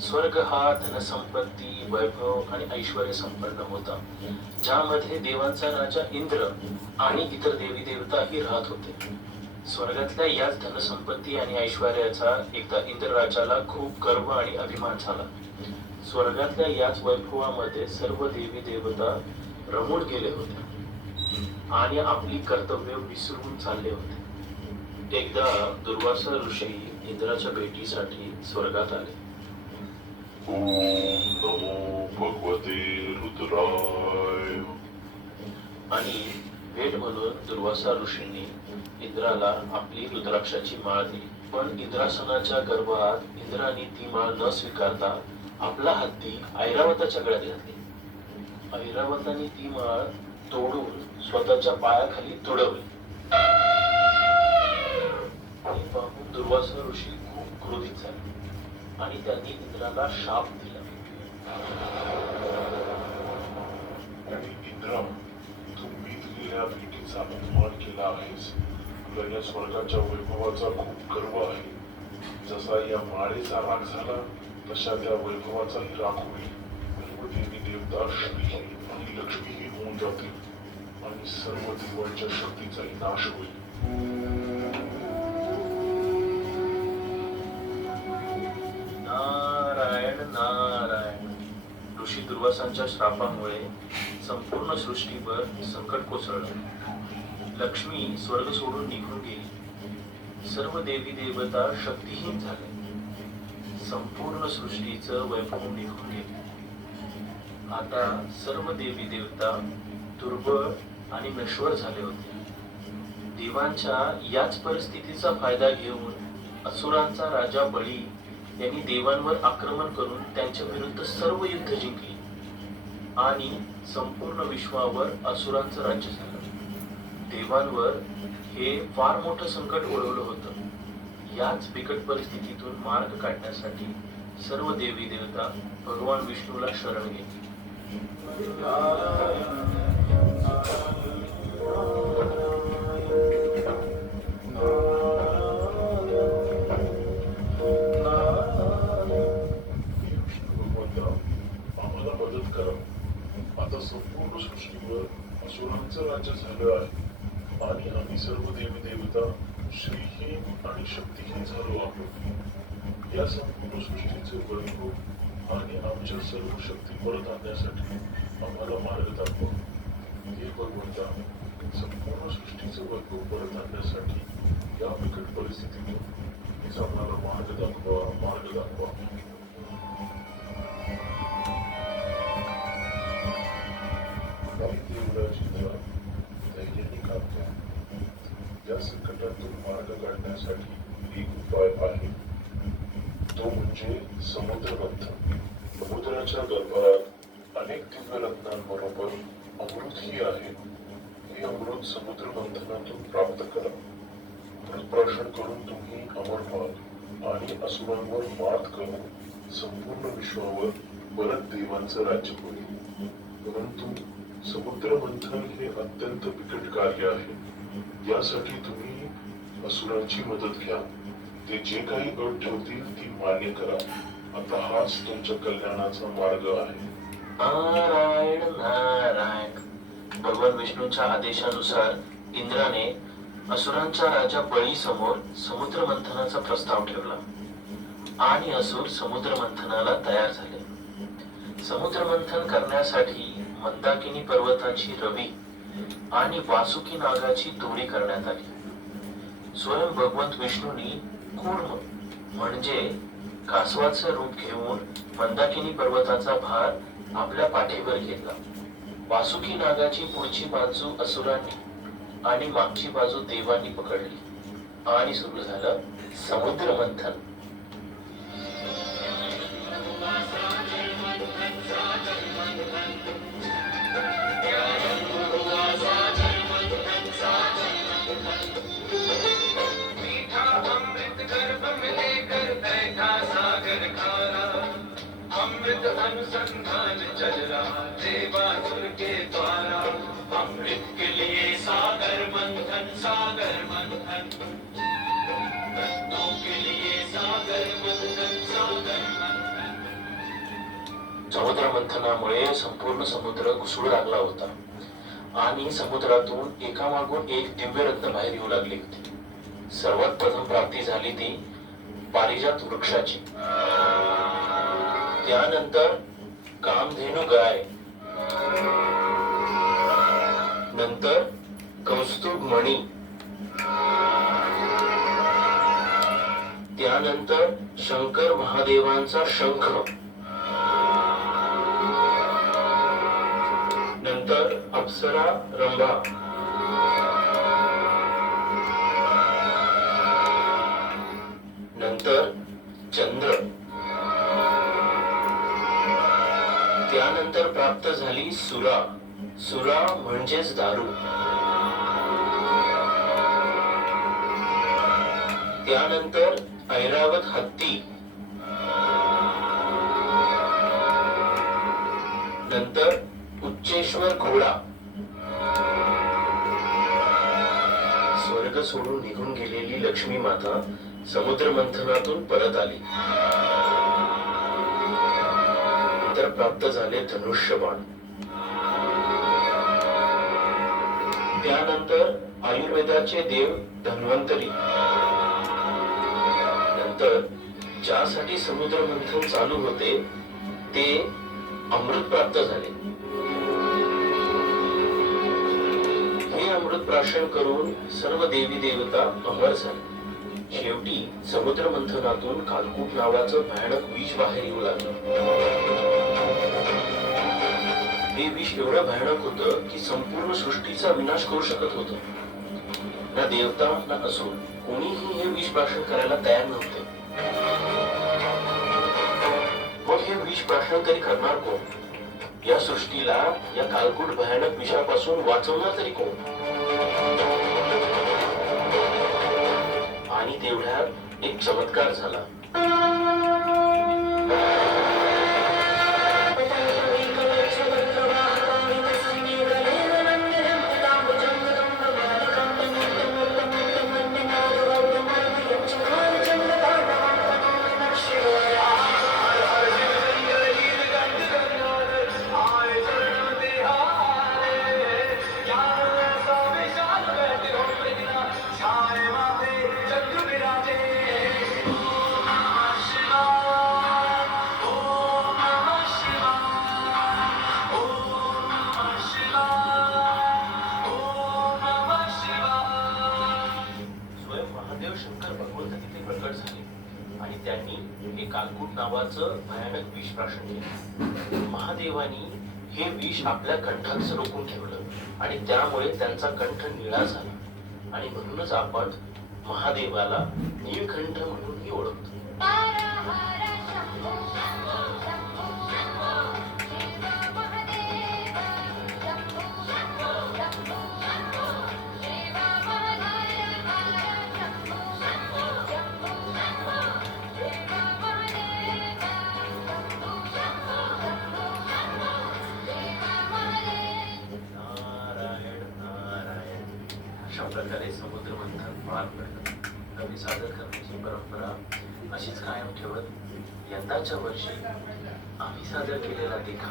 स्वर्ग हा धनसंपत्ती वैभव आणि ऐश्वर संपन्न होता. ज्यामध्ये देवांचा राजा इंद्र आणि इतर देवी देवताही राहत होते. स्वर्गातल्या याच धनसंपत्ती आणि ऐश्वर्याचा एकदा इंद्र राजाला खूप गर्व आणि अभिमान झाला. स्वर्गातल्या याच वैभवामध्ये सर्व देवी देवता रमून गेले होते आणि आपली कर्तव्य विसरून चालले होते. एकदा दुर्वासा ऋषी इंद्राच्या भेटीसाठी स्वर्गात आले. नमो भगवते रुद्राय आणि भेट म्हणून दुर्वासा ऋषींनी इंद्राला आपली रुद्राक्षाची माळ दिली. पण इंद्रासनाच्या गर्भात इंद्राने ती माळ न स्वीकारता आपला हत्ती ऐरावताच्या गळ्यात घातली. ऐरावताने ती माळ तोडून स्वतःच्या पायाखाली तुडवली. पाहून दुर्वासा ऋषी खूप क्रोधित झाले. आणि त्यांनी इंद्राला शाप दिला. आणि इंद्रा तू मी दिलेल्या भेटीचा अपमान केला आहेस. तुला या स्वर्गाच्या वैभवाचा खूप गर्व आहे. जसा या माळेचा राग झाला तशा त्या वैभवाचाही राग होईल. सर्व देवता श्री आणि लक्ष्मी होऊन जातील. आणि सर्व देवांच्या शक्तीचाही नाश होईल. ऋषी दुर्वासांच्या श्रापामुळे संपूर्ण सृष्टीवर संकट कोसळलं. लक्ष्मी स्वर्ग सोडून निघून गेली. सर्व देवी देवता शक्तिहीन झाले. संपूर्ण सृष्टीचं वैभव निघून गेले. आता सर्व देवी देवता दुर्बळ आणि नश्वर झाले होते. देवांच्या याच परिस्थितीचा फायदा घेऊन असुरांचा राजा बळी यांनी देवांवर आक्रमण करून त्यांच्या विरुद्ध सर्व युद्ध जिंकली. आणि संपूर्ण विश्वावर असुरांचं राज्य झालं. देवांवर हे फार मोठं संकट ओढवलं होतं. याच बिकट परिस्थितीतून मार्ग काढण्यासाठी सर्व देवी देवता भगवान विष्णूला शरण गेली संपूर्ण असुरांचं राज्य झालं आहे. आणि आम्ही सर्व देवदेवता श्रीहीन आणि शक्तीहीन झालो आहोत. या संपूर्ण सृष्टीचे वैभव हो आणि आमच्या सर्व शक्ती परत आणण्यासाठी आम्हाला मार्ग दाखवा. हे भगवंता संपूर्ण सृष्टीचं वैभव हो परत आणण्यासाठी या बिकट परिस्थितीतून आम्हाला मार्ग दाखवा मार्ग दाखवा. संकटातून मार्ग काढण्यासाठी एक उपाय आहे. तो म्हणजे समुद्र समुद्राच्या गर्भात अनेक दिव्य रत्नांबरोबर अमृतही आहे. हे अमृत समुद्र मंथनातून प्राप्त करा. मृतप्राशन करून तुम्ही अमर व्हाल आणि असुरांवर मात करून संपूर्ण विश्वावर परत देवांचं राज्य होईल. परंतु समुद्र मंथन हे अत्यंत बिकट कार्य आहे. यासाठी तुम्ही असुरांची मदत घ्या. ते जे काही अट ठेवतील ती मान्य करा. आता हाच तुमच्या कल्याणाचा मार्ग आहे. नारायण नारायण. भगवान विष्णूच्या आदेशानुसार इंद्राने असुरांच्या राजा बळी समोर समुद्र मंथनाचा प्रस्ताव ठेवला आणि असुर समुद्र मंथनाला तयार झाले. समुद्र मंथन करण्यासाठी मंदाकिनी पर्वताची रवी आणि वासुकी नागाची तोडी करण्यात आली. स्वयं भगवंत विष्णूंनी कूर्म हो- म्हणजे कासवाचं रूप घेऊन मंदाकिनी पर्वताचा भार आपल्या पाठीवर घेतला. वासुकी नागाची पुढची बाजू असुरांनी आणि मागची बाजू देवांनी पकडली. आणि सुरू झालं समुद्र मंथन. अनुसंधान चल रहा देवासुर के द्वारा अमृत के लिए सागर मंथन सागर मंथन रत्नों के लिए सागर मंथन सागर मंथन समुद्र मंथनामुळे संपूर्ण समुद्र घुसळू लागला होता आणि समुद्रातून एकामागून एक दिव्य रत्न बाहेर येऊ लागली होती सर्वात प्रथम प्राप्ती झाली ती पारिजात वृक्षाची त्यानंतर कामधेनू गाय नंतर कौस्तुभ मणी. त्यानंतर शंकर महादेवांचा शंख. नंतर अप्सरा रंभा. त्यानंतर प्राप्त झाली सुरा. सुरा म्हणजेच दारू. त्यानंतर ऐरावत हत्ती. नंतर उच्चेश्वर घोडा. स्वर्ग सोडून निघून गेलेली लक्ष्मी माता समुद्र मंथनातून परत आली. प्राप्त झाले धनुष्यबाण. त्यानंतर आयुर्वेदाचे देव धन्वंतरी. नंतर ज्यासाठी समुद्र मंथन चालू होते ते अमृत प्राप्त झाले. हे अमृत प्राशन करून सर्व देवी देवता अमर झाले. शेवटी समुद्र मंथनातून कालकूट नावाचं भयानक विष बाहेर येऊ लागलं. हे विष एवढं भयानक होतं की संपूर्ण सृष्टीचा विनाश करू शकत होतं. ना देवता ना असो कोणीही हे विष भाषण करायला तयार नव्हते. मग हे विष भाषण तरी करणार कोण? या सृष्टीला या कालकूट भयानक विषापासून वाचवणार तरी कोण? आणि तेवढ्यात एक चमत्कार झाला. त्यांनी हे कालकूट नावाचं भयानक विष प्राशन केलं. महादेवानी हे विष आपल्या कंठात रोखून ठेवलं आणि त्यामुळे त्यांचा कंठ निळा झाला. आणि म्हणूनच आपण महादेवाला नीळकंठ म्हणूनही ओळखतो अशा प्रकारे समुद्र मंथन पार पडलं. कवी सादर करण्याची परंपरा अशीच कायम ठेवत यंदाच्या वर्षी आम्ही सादर केलेला देखा